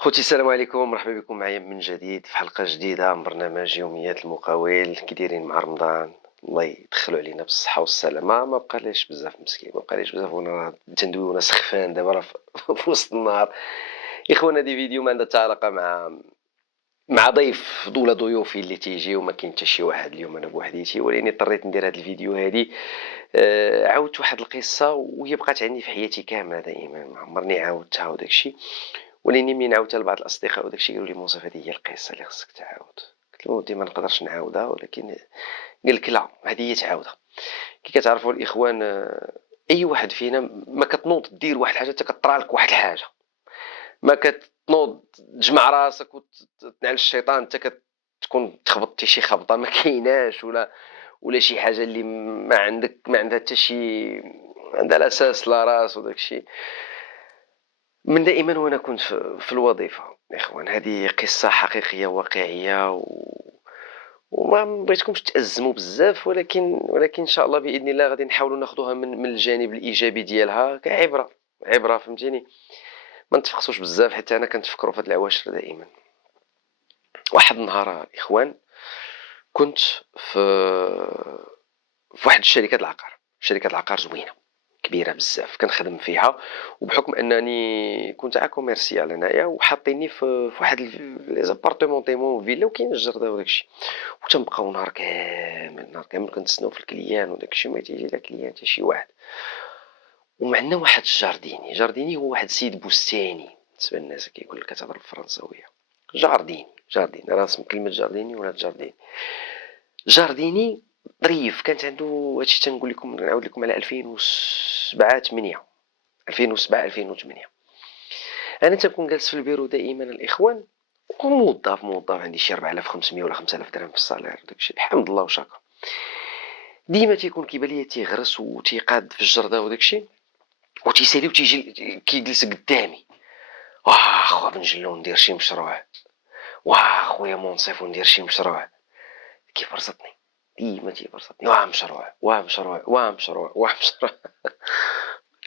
خوتي السلام عليكم، مرحبا بكم معايا من جديد في حلقة جديدة من برنامج يوميات المقاول. كي دايرين مع رمضان؟ الله يدخلوا علينا بالصحة والسلامة. ما بقاليش بزاف مسكين، ما بقاليش بزاف، وانا راه تندوي وانا سخفان دابا راه في وسط النهار. اخوان هذه فيديو ما عندها حتى علاقة مع ضيف ولا ضيوفي اللي تيجي، وما كاين حتى شي واحد اليوم، انا بوحديتي، ولكن اضطريت ندير هذا الفيديو هذه. عاودت واحد القصة وهي بقات عندي في حياتي كاملة دائما، ما عمرني عاودتها وداكشي. وليني منين عاودتها لبعض الاصدقاء وداكشي قالوا لي منصف هذه هي القصه اللي خصك تعاود. قلت لهم ودي ما نقدرش نعاودها، ولكن قال لك لا هذه هي تعاودها. كي كتعرفوا الاخوان، اي واحد فينا ما كتنوض دير واحد الحاجه حتى كطرا لك واحد الحاجه. ما كتنوض تجمع راسك وتنعل الشيطان حتى كتكون تخبطتي شي خبطه ما كايناش، ولا شي حاجه اللي ما عندها حتى شي، عندها لا اساس لا راس وداكشي. من دائما وانا كنت في الوظيفه يا اخوان، هذه قصه حقيقيه واقعيه وما بغيتكمش تأزموا بزاف، ولكن ان شاء الله باذن الله غادي نحاولوا ناخذوها من الجانب الايجابي ديالها كعبره. عبره، فهمتيني؟ ما نتفقسوش بزاف، حتى انا كنتفكروا في هاد العواشر دائما. واحد النهار اخوان، كنت في في واحد شركه العقار زوينه كبيره بزاف كنخدم فيها. وبحكم انني كنت كوميرسيال انايا، وحاطيني في واحد لي زابارتمون ديمون فيلا وكاين الجرده وداكشي. وتنبقاو نهار كامل كنتسناو في الكليان وداكشي، ما تيجي لا كليان حتى شي واحد. ومعنا واحد جارديني هو واحد السيد بوستاني، بالنسبه للناس كيقول لك كتهضر بالفرنساويه. جارديني راه اسم كلمه جارديني ولا جارديني ظريف. كانت عنده هادشي تنقول لكم، نعاود لكم على 2007 8 2007 2008. انا تنكون جالس في البيرو دائما الاخوان، موظف عندي شي 4500 ولا 5000 درهم في الصالير، داكشي الحمد لله وشكرا. ديما تيكون كيبان ليا تيغرس وتيقاد في الجرده وداكشي، وتيسالي وتيجي كيجلس قدامي. واه خويا بن جلو ندير شي مشروع، واه خويا منصف ندير شي مشروع. كيبرزطني، ديما تيبرزطني، واه مشروع.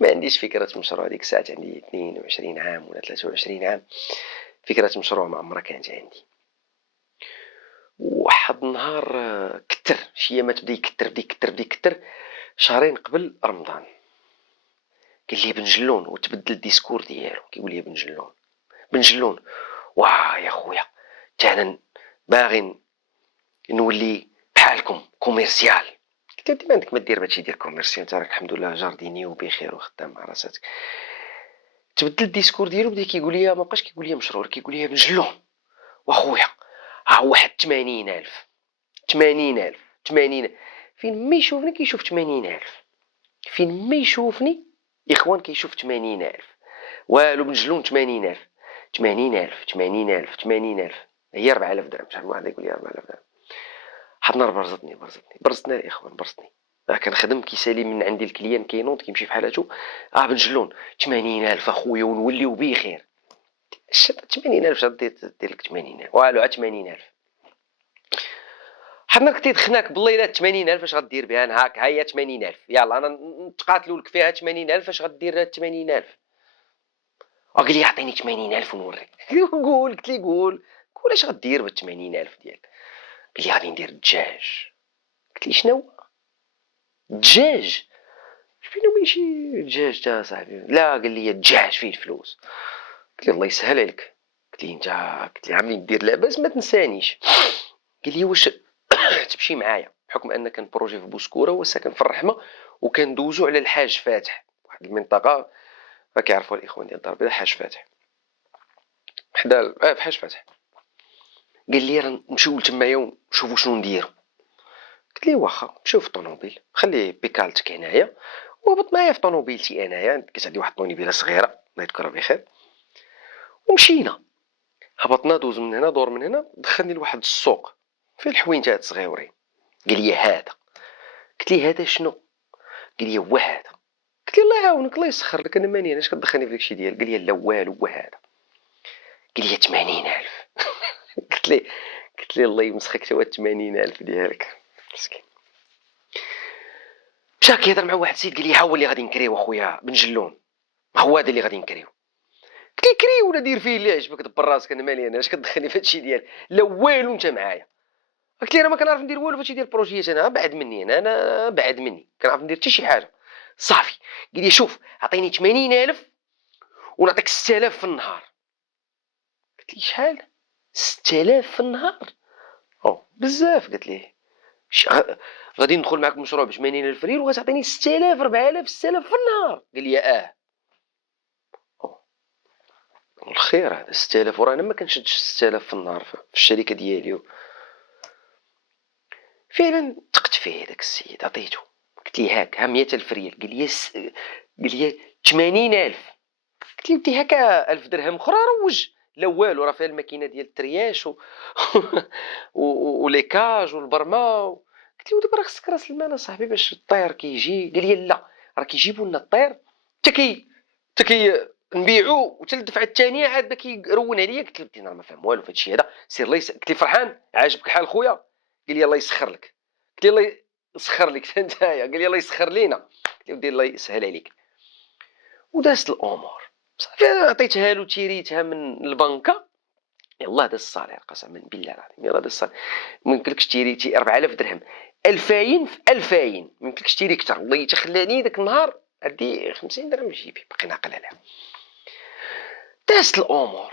ما عنديش فكرة مشروع ديك الساعة، عندي 22 عام ولا 23 عام. فكرة مشروع ما عمرها كانت عندي. واحد النهار كتر شي ما تبدا يكتر شهرين قبل رمضان. قال لي بن جلون، وتبدل الديسكور ديالو، كيقول لي بن جلون واه يا خويا، تا انا باغي نولي بحالكم كوميرسيال. قلت له ديما عندك ما دير هادشي ديال كوميرسيال، انت راك الحمد لله جارديني وبخير وخدام مع راساتك. تبدل الديسكور ديالو، بدا كيقول لي، ما بقاش كيقول لي مشروع، كيقول لي بن جلون واخويا ها واحد 80,000. 80,000 فين ما يشوفني كيشوف 80,000. فين ما يشوفني اخوان كيشوف 80,000. والو بن جلون 80,000. 80,000 هي 4000 درهم. شحال واحد يقول لي 4000 درهم؟ واحد النهار برزتنا الاخوان، برزتني. كنخدم كيسالي من عندي الكليان كينوض كيمشي في حالاتو. بن جلون 80,000 اخويا ونوليو بخير. 80,000 دير لك 80,000 والو 80,000. حنا كنت يدخناك بالله 80,000 اش غدير بها؟ هاك ها هي 80,000، يلا انا نتقاتلوا لك فيها. 80,000 اش غدير 80,000؟ قال لي عطيني 80,000 ونوريك. قلت لي قول اش غدير ب 80,000 ديالك؟ قال لي غادي ندير الدجاج. قلت لي شنو؟ الدجاج؟ فين ماشي الدجاج تا صاحبي؟ لا قال لي الدجاج فيه الفلوس. قلت لي الله يسهل عليك. قلت لي انت، قلت لي عاملين ندير لعبه ما تنسانيش. قال لي واش تمشي معايا؟ بحكم ان كان بروجي في بوسكوره وساكن في الرحمه، وكندوزو على الحاج فاتح، واحد المنطقه ما كيعرفوها الاخوان ديال الدار البيضاء، حاج فاتح حدا في حاج فاتح. قال لي راه نمشيو لتمايا ونشوفوا شنو نديروا. قلت لي واخا نمشيو في الطوموبيل، خلي بيكالتك هنايا وهبط معايا في طوموبيلتي انايا. كانت عندي واحد الطوموبيله صغيره الله يذكرها بخير. ومشينا، هبطنا، دوز من هنا، دور من هنا، دخلني لواحد السوق فيه الحوينتات صغيورين. قال لي هذا. قلت لي هذا شنو؟ قال لي هو هذا. قلت لي الله يعاونك الله يسخر لك، انا ماني علاش كتدخلني في داكشي ديال؟ قال لي لا والو هو هذا. قال لي 80,000. قلت لي الله يمسخك تا 80,000 ديالك مسكين. مشى كيهضر مع واحد السيد، قال لي ها هو اللي غادي نكريو اخويا بن جلون، ها هو هذا اللي غادي نكريو. قلت ليه كري ولا دير فيه اللي عجبك، دبر راسك، انا مالي انا، اش كتدخلني في هادشي ديالك؟ لا والو انت معايا. قلت لي انا ما كنعرف ندير والو فهادشي ديال البروجيات، انا بعد مني، انا بعد مني كنعرف ندير حتى شي حاجه. صافي قال لي شوف عطيني 80,000 ونعطيك 6000 في النهار. قلت لي شحال؟ 6000 في النهار؟ او بزاف. قالت لي غادي ندخل معاك مشروع ب 80,000 ريال وغتعطيني 6000 4000 6000 في النهار. قال لي أوه. الخير هذا 6000 وراه انا ما كنشدش 6000 في النهار في الشركه ديالي. فعلا ثقت فيه داك السيد، عطيته. قلت لي هاك ها 100,000 ريال. قال لي 80,000. قلت لي ودي هكا 1000 درهم اخرى روج. لا والو، راه فيها الماكينه ديال الترياش ولي كاج والبرمه قلت له دابا راه خصك راس المال اصاحبي باش الطير كيجي. قال لي لا، راه كيجيبوا لنا الطير حتى كي نبيعو وحتى الدفعه الثانيه عاد كيرون عليا. قلت له انا ما فاهم والو في هادشي هذا، سير الله قلت لي فرحان عاجبك حال خويا؟ قال لي الله يسخر لك. قلت لي الله يسخر لك حتى نتايا. قال لي الله يسخر لينا. قلت له ودي الله يسهل عليك. ودازت الامور صافي، عطيتها له تيريتها من البنكه. يلاه داز الصالير قسما بالله العظيم، يلاه داز الصالير. ما يمكنلكش تيري 4000 درهم، 2000 في 2000 ما يمكنلكش تيري اكثر. والله حتى خلاني داك النهار عندي 50 درهم في جيبي باقي ناقل عليها. دازت الامور،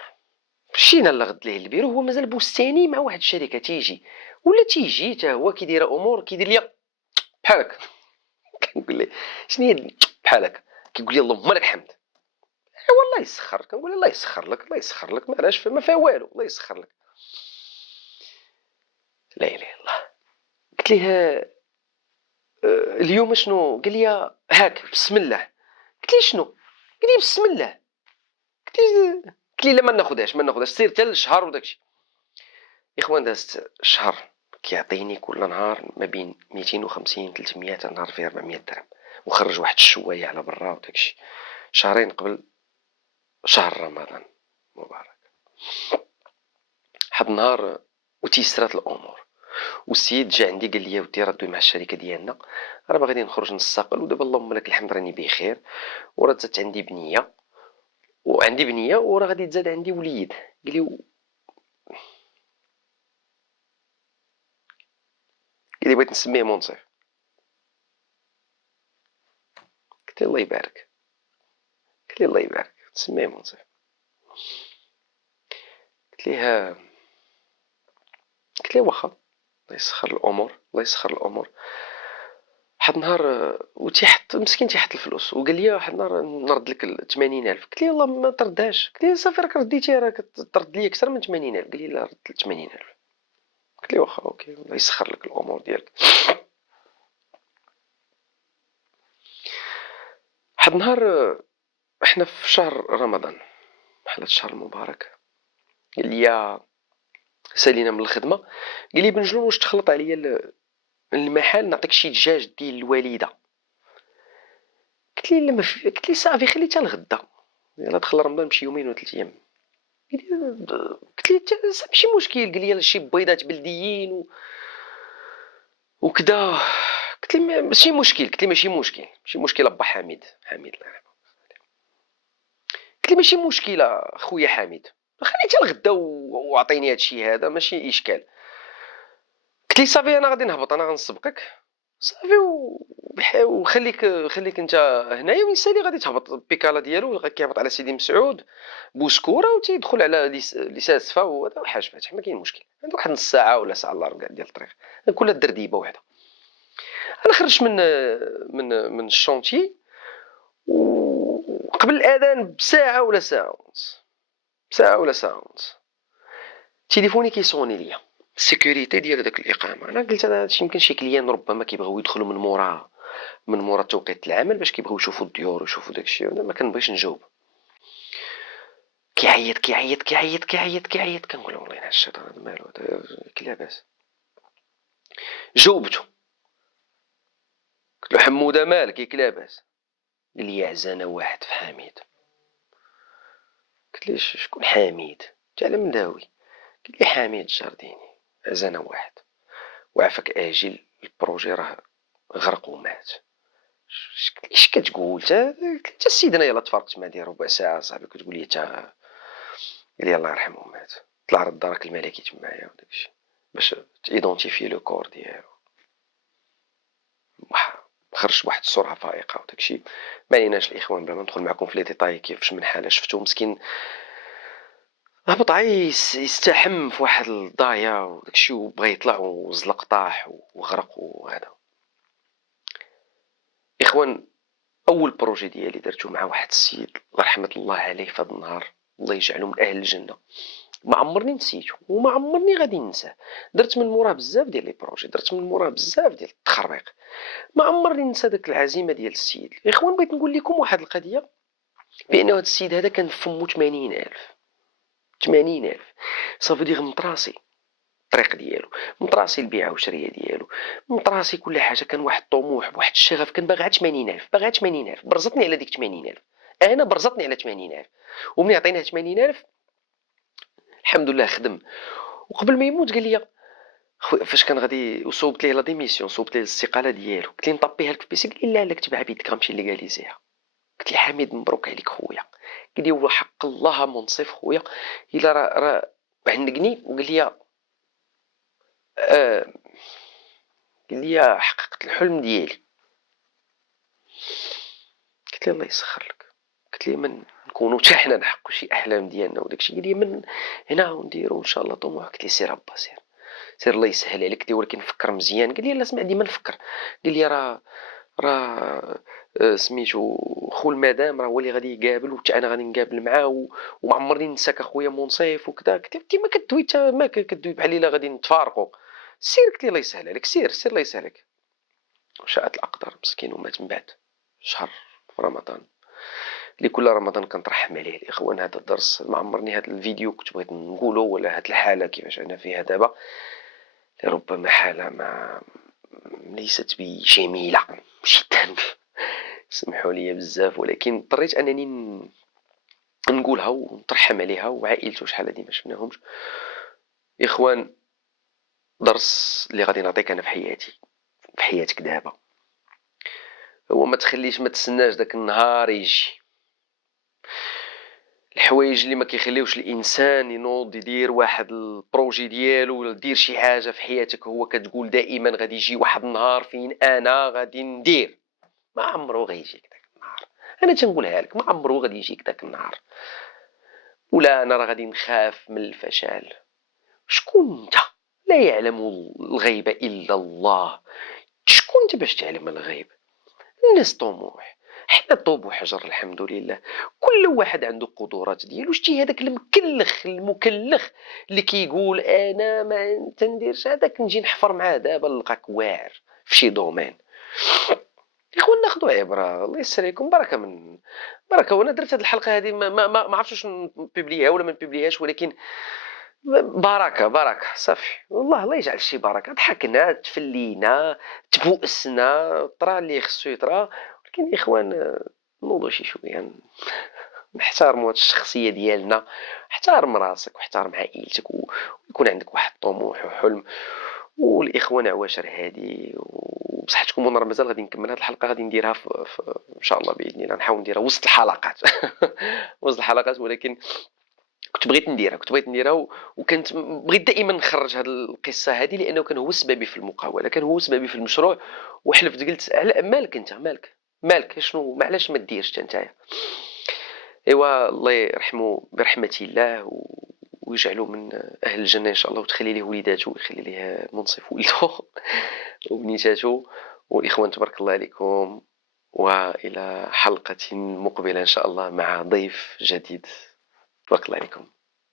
مشينا لغد ليه البيرو، هو مازال بوستاني مع واحد الشركه تيجي ولا تيجي حتى هو كيدير امور، كيدير لي بحال هكا. كنقول ليه شنو هي بحال هكا؟ كيقول لي اللهم لك الحمد. والله يسخر. كنقول الله يسخر لك، الله يسخر لك، معلاش ما فيها والو، الله يسخر لك. لا اله الا الله. قلت ليه اليوم شنو؟ قال لي هاك بسم الله. قلت لي شنو؟ قال لي بسم الله. قلت لي لا ما ناخذهاش ما ناخذهاش، سير حتى الشهر وداكشي. اخوان دازت شهر كيعطيني كل نهار ما بين 250 300 نهار فيه 400 درهم، وخرج واحد الشويه على برا وداكشي. شهرين قبل شهر رمضان مبارك، واحد النهار وتيسرات الامور، والسيد جا عندي قال لي ودي راه دوي مع الشركه ديالنا، راه باغي نخرج نستقل، ودابا اللهم لك الحمد راني بخير، وراه زادت عندي بنيه، وراه غادي تزاد عندي وليد. قال لي بغيت نسميه منصف. قلت له الله يبارك. قال لي الله يبارك نسميه منصف. قلت ليه واخا، الله يسخر الامور الله يسخر الامور. واحد النهار وتيحط مسكين تيحط الفلوس، وقال لي واحد النهار نرد لك 80,000. قلت لي والله ما تردهاش. قلت لي صافي راك رديتيها، راك ترد لي اكثر من 80,000. قال لي لا رد 80,000. قلت لي واخا اوكي الله يسخر لك الامور ديالك. واحد النهار احنا في شهر رمضان، بحال هاد الشهر المبارك، قال لي سالينا من الخدمه، قال لي بن جلول واش تخلط عليا المحل نعطيك شي دجاج ديال الوالده. قلت لي لا ما في. قلت لي صافي خليتها لغدا، يلا دخل رمضان مشي يومين ولا 3 ايام. قلت لي ماشي مشكل. قال لي شي بيضات بلديين وكذا. قلت لي ماشي مشكل. قلت لي ماشي مشكل ابا حميد الله يرحمه. قلت لي ماشي مشكله خويا حميد، خليتها لغدا وعطيني هادشي هذا ماشي اشكال. قلت لي صافي انا غادي نهبط، انا غنسبقك صافي خليك انت هنايا، وينسالي غادي تهبط البيكالا ديالو كيهبط على سيدي مسعود بوسكوره وتيدخل على لساسفه وهذا وحاج فاتح، ما كاين مشكل. عنده واحد نص ساعه ولا ساعه الا ربع ديال الطريق، كلها درديبه وحده. انا خرجت من الشونتي وقبل الاذان بساعه ولا ساعه ونص، تليفوني كيصوني ليا السيكوريتي ديال داك الاقامه. انا قلت هذا يمكن شي كليان ربما كيبغيو يدخلوا من مورا توقيت العمل باش كيبغيو يشوفوا الديور ويشوفوا داكشي. انا ما كنبغيش نجاوب. كيعيط كنقول والله ينعس الشيطان هذا مالو هذا كي لاباس. جاوبته قلت له حموده مالك ياك لاباس؟ قال لي عزانه واحد في حميد. قلت ليه شكون حميد؟ انت على مداوي؟ قال لي حميد الجارديني عزانه واحد، وعافاك اجل البروجي راه غرق ومات. اش كتقول تا السيد انا يلاه تفرقت مع ديال ربع ساعه صاحبي كتقول لي تا قال لي الله يرحمه مات طلع رد دارك الملكي تمايا وداكشي باش تيدونتيفي لو كور ديالو خرج بواحد السرعه فائقه وداكشي ما عليناش الاخوان بلا ما ندخل معكم في لي ديتاي كيفاش من حاله شفتو مسكين هبط يستحم في واحد الضايا وداكشي وبغى يطلع وزلق طاح وغرق وهذا اخوان اول بروجي ديالي درتو مع واحد السيد الله رحمه الله عليه في هذا النهار الله يجعله من اهل الجنه ما عمرني نسيتو وما عمرني غادي ننساه درت من موراه بزاف ديال لي بروجي درت من موراه بزاف ديال التخربيق ما عمرني ننسى داك العزيمه ديال السيد اخوان بغيت نقول لكم واحد القضيه بان هذا السيد هذا كان فمو 80,000 صافي دير مطراسي الطريق ديالو مطراسي البيعه والشريه ديالو مطراسي كل حاجه كان واحد الطموح بواحد الشغف كان باغي 80,000 باغي 80,000 برزتني على ديك 80,000 انا برزتني على 80,000 وملي عطيناه 80,000 الحمد لله خدم وقبل ما يموت قال لي خويا فاش كان غادي وصوبت ليه لا ديميسيون صوبت ليه الاستقاله ديالو قلت لي نطبيها لك في بيسي قال لي لا لا كتبها بيدك غنمشي ليغاليزيها قلت لي حميد مبروك عليك خويا قال لي هو حق الله منصف خويا الا راه عنقني وقال لي قال لي حققت الحلم ديالي قلت لي الله يسخر لك قلت لي من نكونوا حتى حنا نحققوا شي احلام ديالنا وداكشي قال لي من هنا ونديروا ان شاء الله طموح قلت لي سير ابا سير الله يسهل عليك دي ولكن فكر مزيان قال لي لا اسمع ديما نفكر قال لي راه سميتو خو المدام راه هو اللي غادي يقابل وحتى انا غادي نقابل معاه وما عمرني ننساك اخويا منصف وكذا قلت له ما كدوي ما كدوي بحال الا غادي نتفارقوا سير قلت لي الله يسهل عليك سير الله يسهل عليك وشاءت الاقدار مسكين ومات من بعد شهر في رمضان اللي كل رمضان كنترحم عليه الاخوان هذا الدرس ما عمرني هذا الفيديو كنت بغيت نقوله ولا هذه الحاله كيفاش انا فيها دابا لربما حاله ما ليست بجميله جدا سمحوا لي بزاف ولكن اضطريت انني نقولها ونترحم عليها وعائلته شحال هادي ما شفناهمش اخوان درس اللي غادي نعطيك انا في حياتك دابا هو ما تخليش ما تسناش داك النهار يجي الحوايج اللي ما كيخليوش الانسان ينوض يدير واحد البروجي ديالو ولا يدير شي حاجه في حياتك هو كتقول دائما غادي يجي واحد النهار فين انا غادي ندير ما عمرو غيجيك داك النهار انا تنقولها لك ما عمرو غادي يجيك داك النهار ولا انا راه غادي نخاف من الفشل شكون انت لا يعلم الغيب الا الله شكون انت باش تعلم الغيب الناس طموح حنا طوب وحجر الحمد لله كل واحد عنده قدرات ديالو شتي هذاك المكلخ اللي كيقول انا ما تنديرش هذاك نجي نحفر معاه دابا نلقاك واعر في شي دومين اخوان ناخذوا عبره الله يسر عليكم بركه وانا درت هذه الحلقه هذه ما عرفتش واش نبوبليها ولا ما نبوبليهاش ولكن بركه صافي والله الله يجعل شي بركه ضحكنا تفلينا تبؤسنا طرا اللي خصو يطرا ولكن الاخوان نوضوا شي شويه نحترموا هاد الشخصيه ديالنا احترم راسك واحترم عائلتك ويكون عندك واحد الطموح وحلم والاخوان عواشر هادي وبصحتكم وانا مازال غادي نكمل هاد الحلقه غادي نديرها ان شاء الله باذن الله نحاول نديرها وسط الحلقات وسط الحلقات ولكن كنت بغيت نديرها وكنت بغيت دائما نخرج هذه القصه هذه لانه كان هو سببي في المقاوله كان هو سببي في المشروع وحلفت قلت مالك انت مالك شنو علاش ما ديرش نتايا ايوا الله يرحمه برحمه الله ويجعله من اهل الجنه ان شاء الله وتخلي ليه وليداته ويخلي ليه منصف ولده وبنيتاته والاخوان تبارك الله عليكم والى حلقه مقبله ان شاء الله مع ضيف جديد تبارك الله عليكم